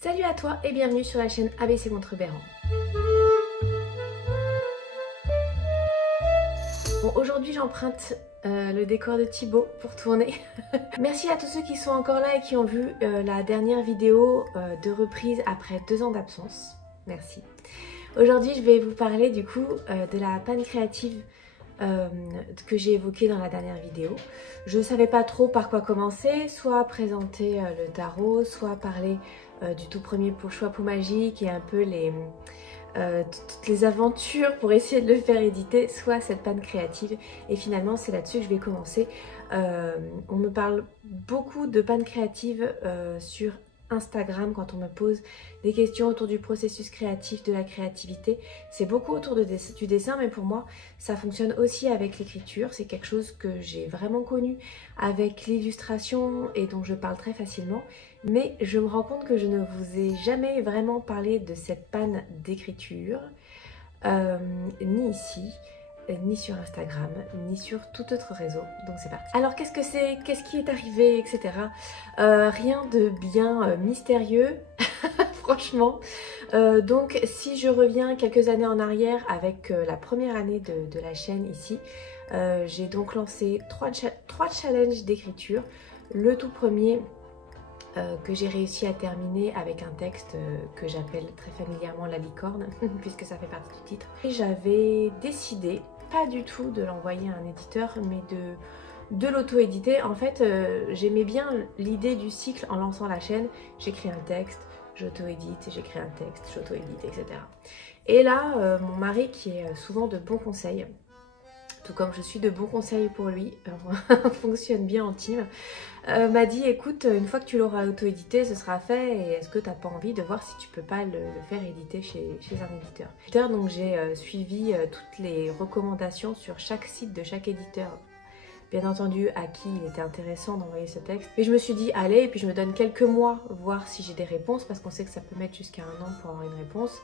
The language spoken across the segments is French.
Salut à toi et bienvenue sur la chaîne ABC Contrebéran. Bon, aujourd'hui j'emprunte le décor de Thibaut pour tourner. Merci à tous ceux qui sont encore là et qui ont vu la dernière vidéo de reprise après 2 ans d'absence. Merci. Aujourd'hui je vais vous parler du coup de la panne créative que j'ai évoquée dans la dernière vidéo. Je ne savais pas trop par quoi commencer, soit présenter le tarot, soit parler du tout premier choix peau magique et un peu toutes les aventures pour essayer de le faire éditer, soit cette panne créative. Et finalement c'est là-dessus que je vais commencer. On me parle beaucoup de panne créative sur Instagram quand on me pose des questions autour du processus créatif, de la créativité. C'est beaucoup autour du dessin, mais pour moi ça fonctionne aussi avec l'écriture. C'est quelque chose que j'ai vraiment connu avec l'illustration et dont je parle très facilement, mais je me rends compte que je ne vous ai jamais vraiment parlé de cette panne d'écriture, ni ici, ni sur Instagram, ni sur tout autre réseau. Donc c'est parti. Alors qu'est-ce que c'est, qu'est-ce qui est arrivé, etc. Rien de bien mystérieux, franchement. Donc si je reviens quelques années en arrière avec la première année de la chaîne ici, j'ai donc lancé trois challenges d'écriture. Le tout premier que j'ai réussi à terminer avec un texte que j'appelle très familièrement la licorne, puisque ça fait partie du titre. Et j'avais décidé, pas du tout de l'envoyer à un éditeur, mais de l'auto-éditer. En fait, j'aimais bien l'idée du cycle en lançant la chaîne. J'écris un texte, j'auto-édite, j'écris un texte, j'auto-édite, etc. Et là, mon mari, qui est souvent de bons conseils, tout comme je suis de bons conseils pour lui, on fonctionne bien en team, m'a dit écoute, une fois que tu l'auras auto-édité, ce sera fait, et est-ce que tu n'as pas envie de voir si tu peux pas le faire éditer chez un éditeur. Donc j'ai suivi toutes les recommandations sur chaque site de chaque éditeur, bien entendu à qui il était intéressant d'envoyer ce texte. Et je me suis dit allez, et puis je me donne quelques mois voir si j'ai des réponses, parce qu'on sait que ça peut mettre jusqu'à 1 an pour avoir une réponse,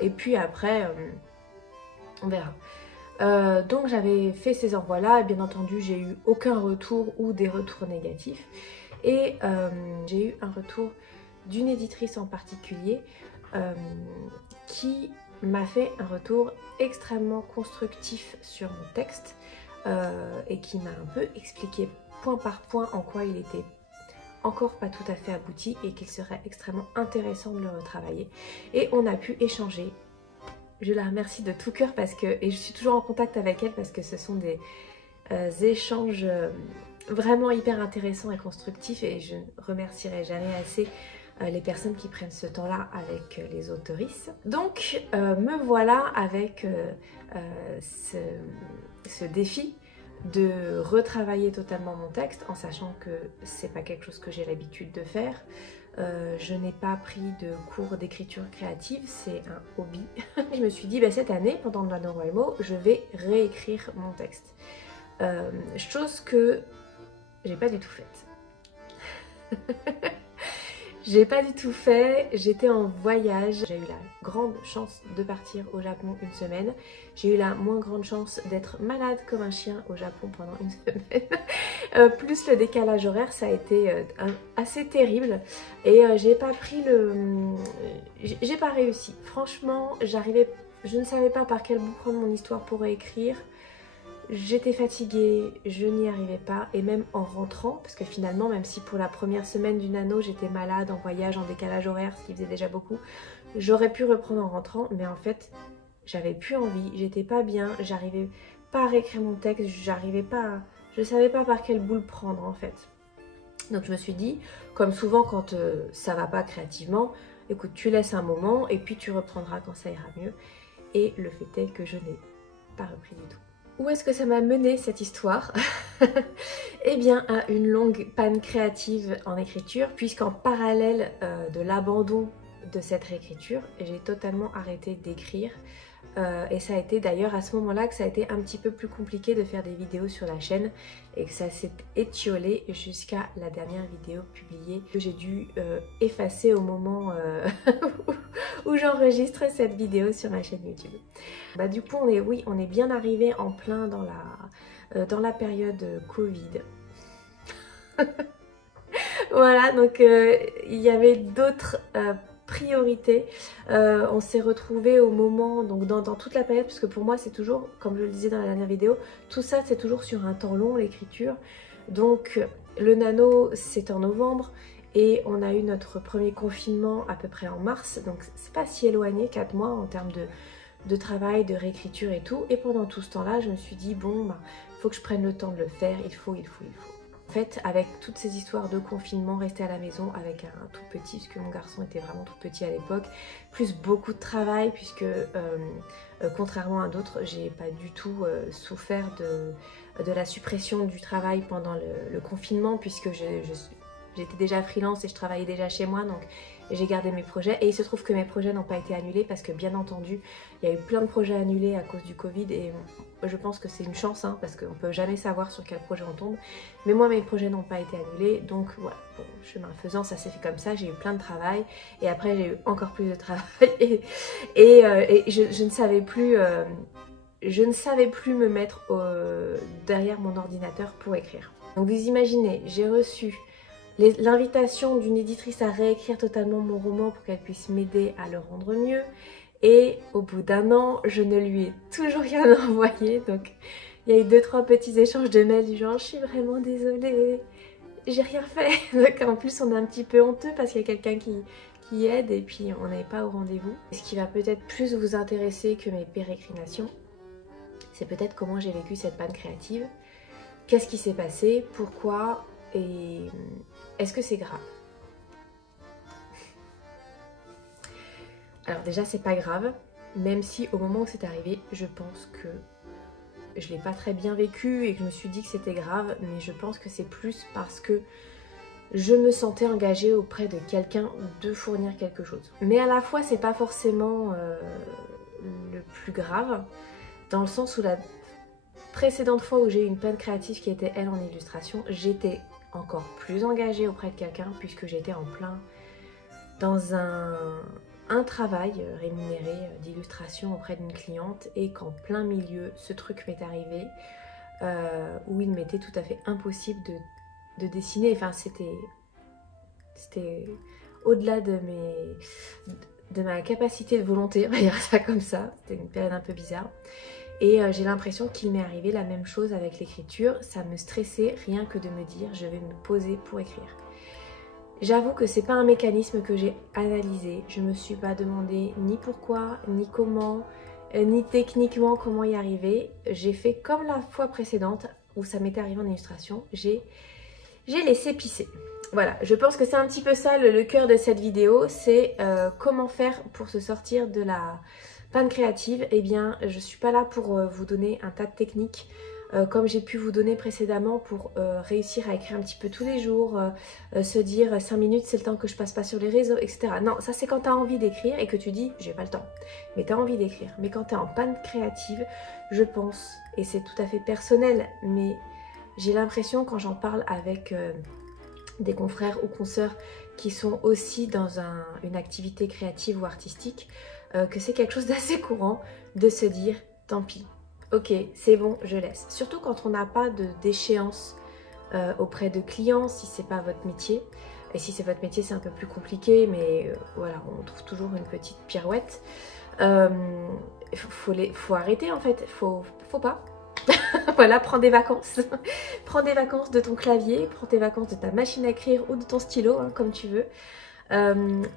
et puis après on verra. Donc j'avais fait ces envois là et bien entendu j'ai eu aucun retour ou des retours négatifs, et j'ai eu un retour d'une éditrice en particulier qui m'a fait un retour extrêmement constructif sur mon texte et qui m'a un peu expliqué point par point en quoi il était encore pas tout à fait abouti et qu'il serait extrêmement intéressant de le retravailler, et on a pu échanger. Je la remercie de tout cœur et je suis toujours en contact avec elle parce que ce sont des échanges vraiment hyper intéressants et constructifs, et je ne remercierai jamais assez les personnes qui prennent ce temps-là avec les auteurices. Donc me voilà avec ce défi de retravailler totalement mon texte, en sachant que c'est pas quelque chose que j'ai l'habitude de faire. Je n'ai pas pris de cours d'écriture créative, c'est un hobby. Je me suis dit cette année, pendant le NaNoWriMo, je vais réécrire mon texte. Chose que j'ai pas du tout faite. J'ai pas du tout fait, j'étais en voyage, j'ai eu la grande chance de partir au Japon une semaine, j'ai eu la moins grande chance d'être malade comme un chien au Japon pendant une semaine, plus le décalage horaire, ça a été assez terrible, et j'ai pas réussi. Franchement, je ne savais pas par quel bout prendre mon histoire pour réécrire. J'étais fatiguée, je n'y arrivais pas, et même en rentrant, parce que finalement, même si pour la première semaine du nano j'étais malade, en voyage, en décalage horaire, ce qui faisait déjà beaucoup, j'aurais pu reprendre en rentrant, mais en fait j'avais plus envie, j'étais pas bien, j'arrivais pas à réécrire mon texte, je savais pas par quel bout le prendre en fait. Donc je me suis dit, comme souvent quand ça va pas créativement, écoute, tu laisses un moment et puis tu reprendras quand ça ira mieux, et le fait est que je n'ai pas repris du tout. Où est-ce que ça m'a mené cette histoire? Eh bien à une longue panne créative en écriture, puisqu'en parallèle de l'abandon de cette réécriture, j'ai totalement arrêté d'écrire. Et ça a été d'ailleurs à ce moment-là que ça a été un petit peu plus compliqué de faire des vidéos sur la chaîne, et que ça s'est étiolé jusqu'à la dernière vidéo publiée que j'ai dû effacer au moment où j'enregistre cette vidéo sur ma chaîne YouTube. Du coup on est bien arrivé en plein dans la période Covid. Voilà, donc il y avait d'autres priorités. On s'est retrouvés au moment, donc dans toute la période, parce que pour moi c'est toujours, comme je le disais dans la dernière vidéo, tout ça c'est toujours sur un temps long, l'écriture. Donc le nano c'est en novembre et on a eu notre premier confinement à peu près en mars, donc c'est pas si éloigné, 4 mois en termes de travail, de réécriture et tout. Et pendant tout ce temps-là, je me suis dit, bon, bah, faut que je prenne le temps de le faire, il faut. En fait, avec toutes ces histoires de confinement, rester à la maison avec un tout petit, puisque mon garçon était vraiment tout petit à l'époque, plus beaucoup de travail, puisque contrairement à d'autres, j'ai pas du tout souffert de la suppression du travail pendant le confinement, puisque j'étais déjà freelance et je travaillais déjà chez moi, donc j'ai gardé mes projets. Et il se trouve que mes projets n'ont pas été annulés parce que bien entendu, il y a eu plein de projets annulés à cause du Covid et je pense que c'est une chance hein, parce qu'on ne peut jamais savoir sur quel projet on tombe. Mais moi, mes projets n'ont pas été annulés, donc voilà, bon, chemin faisant, ça s'est fait comme ça. J'ai eu plein de travail et après j'ai eu encore plus de travail et je ne savais plus... je ne savais plus me mettre derrière mon ordinateur pour écrire. Donc vous imaginez, j'ai reçu l'invitation d'une éditrice à réécrire totalement mon roman pour qu'elle puisse m'aider à le rendre mieux. Et au bout d'1 an, je ne lui ai toujours rien envoyé. Donc il y a eu 2-3 petits échanges de mails du genre « Je suis vraiment désolée, j'ai rien fait ». Donc en plus on est un petit peu honteux parce qu'il y a quelqu'un qui aide et puis on n'est pas au rendez-vous. Ce qui va peut-être plus vous intéresser que mes pérégrinations, c'est peut-être comment j'ai vécu cette panne créative. Qu'est-ce qui s'est passé? Pourquoi? Et est-ce que c'est grave? Alors déjà c'est pas grave, même si au moment où c'est arrivé, je pense que je l'ai pas très bien vécu et que je me suis dit que c'était grave, mais je pense que c'est plus parce que je me sentais engagée auprès de quelqu'un de fournir quelque chose. Mais à la fois c'est pas forcément le plus grave, dans le sens où la précédente fois où j'ai eu une panne créative qui était elle en illustration, j'étais encore plus engagée auprès de quelqu'un puisque j'étais en plein dans un travail rémunéré d'illustration auprès d'une cliente et qu'en plein milieu ce truc m'est arrivé où il m'était tout à fait impossible de dessiner. Enfin c'était au-delà de ma capacité de volonté, on va dire ça comme ça. C'était une période un peu bizarre. Et j'ai l'impression qu'il m'est arrivé la même chose avec l'écriture. Ça me stressait rien que de me dire je vais me poser pour écrire. J'avoue que c'est pas un mécanisme que j'ai analysé. Je me suis pas demandé ni pourquoi, ni comment, ni techniquement comment y arriver. J'ai fait comme la fois précédente où ça m'était arrivé en illustration. J'ai laissé pisser. Voilà, je pense que c'est un petit peu ça le cœur de cette vidéo. C'est comment faire pour se sortir de la panne créative. Eh bien, je suis pas là pour vous donner un tas de techniques comme j'ai pu vous donner précédemment pour réussir à écrire un petit peu tous les jours, se dire 5 minutes c'est le temps que je passe pas sur les réseaux, etc. Non, ça c'est quand tu as envie d'écrire et que tu dis j'ai pas le temps, mais tu as envie d'écrire. Mais quand tu es en panne créative, je pense, et c'est tout à fait personnel, mais j'ai l'impression quand j'en parle avec des confrères ou consoeurs qui sont aussi dans une activité créative ou artistique, que c'est quelque chose d'assez courant de se dire tant pis. Ok, c'est bon, je laisse. Surtout quand on n'a pas d'échéance auprès de clients, si c'est pas votre métier. Et si c'est votre métier, c'est un peu plus compliqué, mais voilà, on trouve toujours une petite pirouette. Faut arrêter en fait, faut pas. Voilà, prends des vacances. Prends des vacances de ton clavier, prends tes vacances de ta machine à écrire ou de ton stylo, hein, comme tu veux.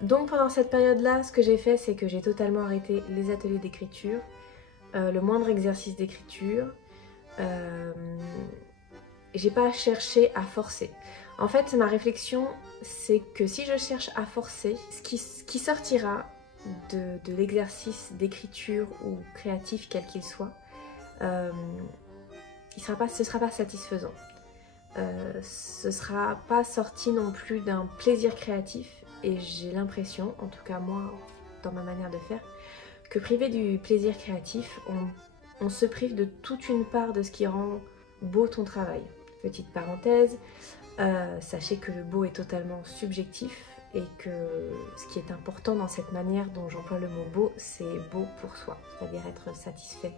Donc pendant cette période-là, ce que j'ai fait, c'est que j'ai totalement arrêté les ateliers d'écriture. Le moindre exercice d'écriture, j'ai pas cherché à forcer. En fait, ma réflexion, c'est que si je cherche à forcer, ce qui sortira de l'exercice d'écriture ou créatif, quel qu'il soit, ce sera pas satisfaisant. Ce sera pas sorti non plus d'un plaisir créatif et j'ai l'impression, en tout cas moi, dans ma manière de faire, que privé du plaisir créatif, on se prive de toute une part de ce qui rend beau ton travail. Petite parenthèse, sachez que le beau est totalement subjectif et que ce qui est important dans cette manière dont j'emploie le mot beau, c'est beau pour soi, c'est-à-dire être satisfait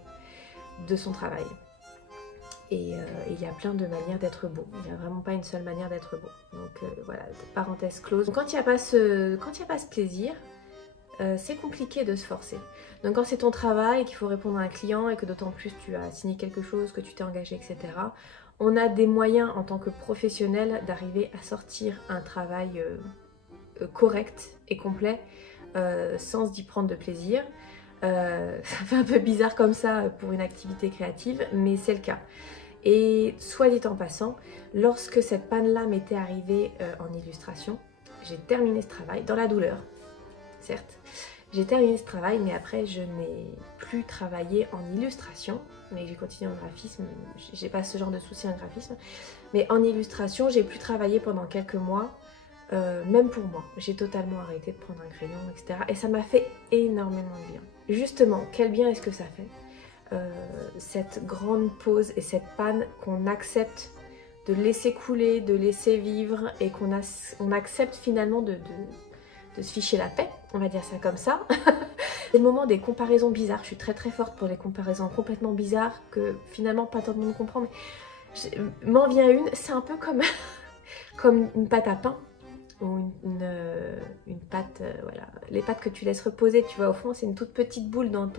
de son travail. Et il y a plein de manières d'être beau. Il n'y a vraiment pas une seule manière d'être beau. Donc voilà, parenthèse close. Donc, quand il n'y a pas ce plaisir, c'est compliqué de se forcer. Donc quand c'est ton travail, qu'il faut répondre à un client et que d'autant plus tu as signé quelque chose, que tu t'es engagé, etc. On a des moyens en tant que professionnel d'arriver à sortir un travail correct et complet sans y prendre de plaisir. Ça fait un peu bizarre comme ça pour une activité créative, mais c'est le cas. Et soit dit en passant, lorsque cette panne-là m'était arrivée en illustration, j'ai terminé ce travail dans la douleur, certes. J'ai terminé ce travail, mais après je n'ai plus travaillé en illustration, mais j'ai continué en graphisme, j'ai pas ce genre de souci en graphisme, mais en illustration, j'ai plus travaillé pendant quelques mois, même pour moi. J'ai totalement arrêté de prendre un crayon, etc. Et ça m'a fait énormément de bien. Justement, quel bien est-ce que ça fait cette grande pause et cette panne qu'on accepte de laisser couler, de laisser vivre et qu'on accepte finalement de se ficher la paix, on va dire ça comme ça. C'est le moment des comparaisons bizarres. Je suis très très forte pour les comparaisons complètement bizarres que finalement pas tant de monde comprend, mais m'en vient une, c'est un peu comme, comme une pâte à pain ou une pâte, voilà, les pâtes que tu laisses reposer, tu vois, au fond c'est une toute petite boule dans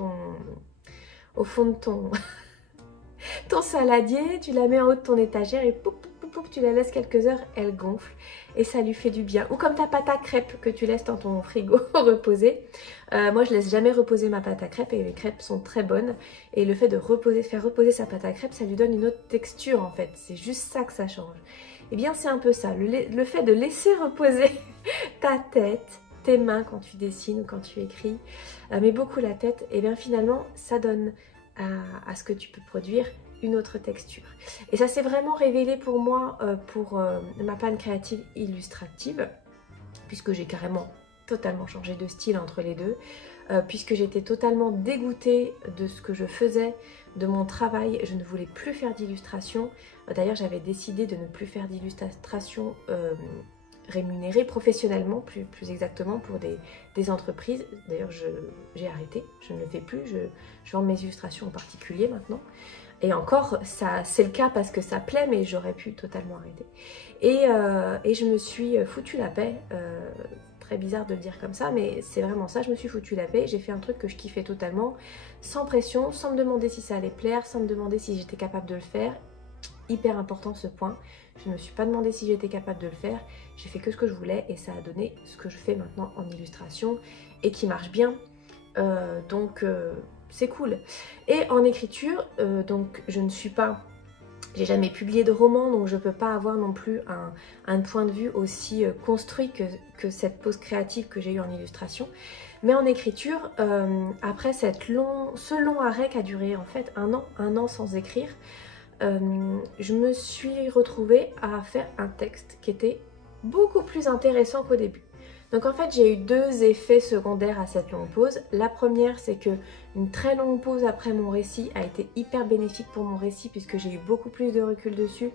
au fond de ton saladier, tu la mets en haut de ton étagère et poup, poup, poup, tu la laisses quelques heures, elle gonfle et ça lui fait du bien. Ou comme ta pâte à crêpes que tu laisses dans ton frigo reposer. Moi je laisse jamais reposer ma pâte à crêpes et les crêpes sont très bonnes. Et le fait de faire reposer sa pâte à crêpes, ça lui donne une autre texture en fait. C'est juste ça que ça change. Et bien c'est un peu ça, le fait de laisser reposer ta tête, tes mains quand tu dessines ou quand tu écris, mais beaucoup la tête, et bien finalement ça donne à ce que tu peux produire une autre texture. Et ça s'est vraiment révélé pour moi pour ma panne créative illustrative, puisque j'ai carrément totalement changé de style entre les deux, puisque j'étais totalement dégoûtée de ce que je faisais, de mon travail. Je ne voulais plus faire d'illustration. D'ailleurs j'avais décidé de ne plus faire d'illustration rémunérée professionnellement, plus exactement pour des entreprises. D'ailleurs j'ai arrêté, je ne le fais plus, je vends mes illustrations en particulier maintenant. Et encore, c'est le cas parce que ça plaît, mais j'aurais pu totalement arrêter. Et je me suis foutu la paix, très bizarre de le dire comme ça, mais c'est vraiment ça, je me suis foutu la paix. J'ai fait un truc que je kiffais totalement, sans pression, sans me demander si ça allait plaire, sans me demander si j'étais capable de le faire. Hyper important ce point, je ne me suis pas demandé si j'étais capable de le faire, j'ai fait que ce que je voulais et ça a donné ce que je fais maintenant en illustration et qui marche bien, donc c'est cool. Et en écriture, donc je ne suis pas, j'ai jamais publié de roman, donc je peux pas avoir non plus un point de vue aussi construit que cette pause créative que j'ai eue en illustration. Mais en écriture, après ce long arrêt qui a duré en fait un an sans écrire, je me suis retrouvée à faire un texte qui était beaucoup plus intéressant qu'au début. Donc en fait j'ai eu deux effets secondaires à cette longue pause. La première, c'est que une très longue pause après mon récit a été hyper bénéfique pour mon récit puisque j'ai eu beaucoup plus de recul dessus,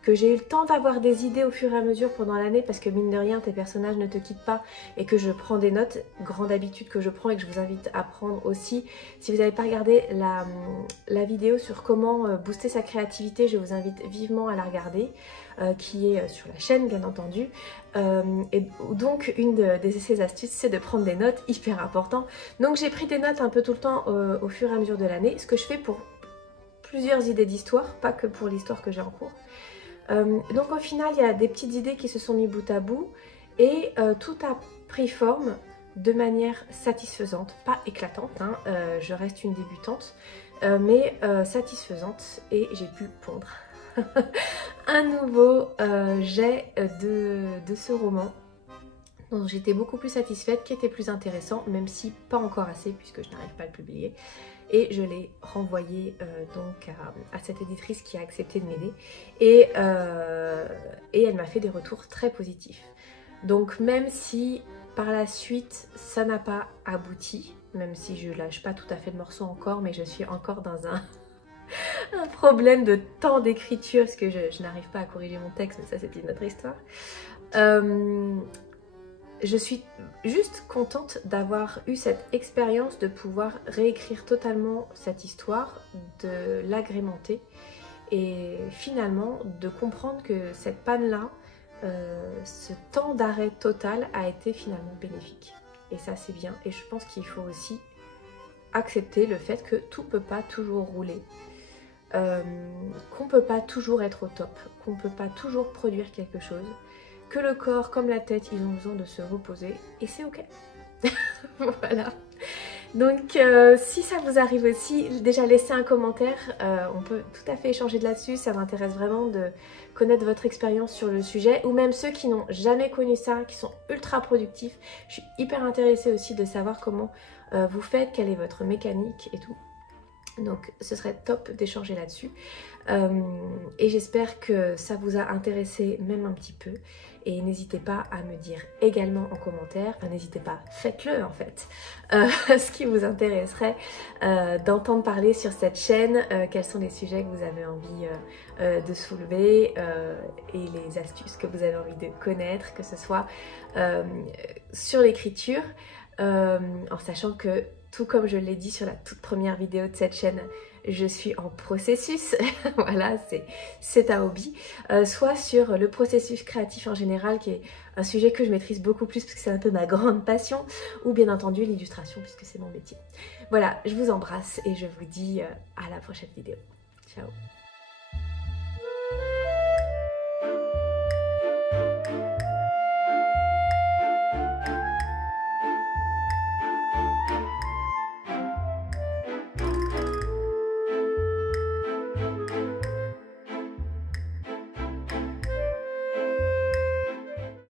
que j'ai eu le temps d'avoir des idées au fur et à mesure pendant l'année parce que mine de rien tes personnages ne te quittent pas et que je prends des notes, grande habitude que je prends et que je vous invite à prendre aussi. Si vous n'avez pas regardé la vidéo sur comment booster sa créativité, je vous invite vivement à la regarder, qui est sur la chaîne bien entendu. Et donc une de ces astuces, c'est de prendre des notes, hyper important. Donc j'ai pris des notes un peu tout le temps au fur et à mesure de l'année, ce que je fais pour plusieurs idées d'histoire, pas que pour l'histoire que j'ai en cours. Donc au final il y a des petites idées qui se sont mis bout à bout et tout a pris forme de manière satisfaisante, pas éclatante, hein, je reste une débutante, mais satisfaisante, et j'ai pu pondre un nouveau jet de ce roman dont j'étais beaucoup plus satisfaite, qui était plus intéressant, même si pas encore assez puisque je n'arrive pas à le publier. Et je l'ai renvoyé donc à cette éditrice qui a accepté de m'aider. Et elle m'a fait des retours très positifs. Donc même si par la suite ça n'a pas abouti, même si je lâche pas tout à fait le morceau encore, mais je suis encore dans un problème de temps d'écriture parce que je n'arrive pas à corriger mon texte, mais ça c'est une autre histoire. Je suis juste contente d'avoir eu cette expérience de pouvoir réécrire totalement cette histoire, de l'agrémenter et finalement de comprendre que cette panne-là, ce temps d'arrêt total a été finalement bénéfique. Et ça c'est bien, et je pense qu'il faut aussi accepter le fait que tout ne peut pas toujours rouler, qu'on ne peut pas toujours être au top, qu'on ne peut pas toujours produire quelque chose, que le corps comme la tête ils ont besoin de se reposer et c'est ok. Voilà. Donc si ça vous arrive aussi, déjà laissez un commentaire, on peut tout à fait échanger de là-dessus, ça m'intéresse vraiment de connaître votre expérience sur le sujet, ou même ceux qui n'ont jamais connu ça, qui sont ultra productifs. Je suis hyper intéressée aussi de savoir comment vous faites, quelle est votre mécanique et tout. Donc ce serait top d'échanger là-dessus. Et j'espère que ça vous a intéressé même un petit peu. Et n'hésitez pas à me dire également en commentaire, enfin n'hésitez pas, faites-le en fait, ce qui vous intéresserait d'entendre parler sur cette chaîne, quels sont les sujets que vous avez envie de soulever et les astuces que vous avez envie de connaître, que ce soit sur l'écriture, en sachant que tout comme je l'ai dit sur la toute première vidéo de cette chaîne, je suis en processus, voilà, c'est un hobby, soit sur le processus créatif en général, qui est un sujet que je maîtrise beaucoup plus parce que c'est un peu ma grande passion, ou bien entendu l'illustration puisque c'est mon métier. Voilà, je vous embrasse et je vous dis à la prochaine vidéo. Ciao.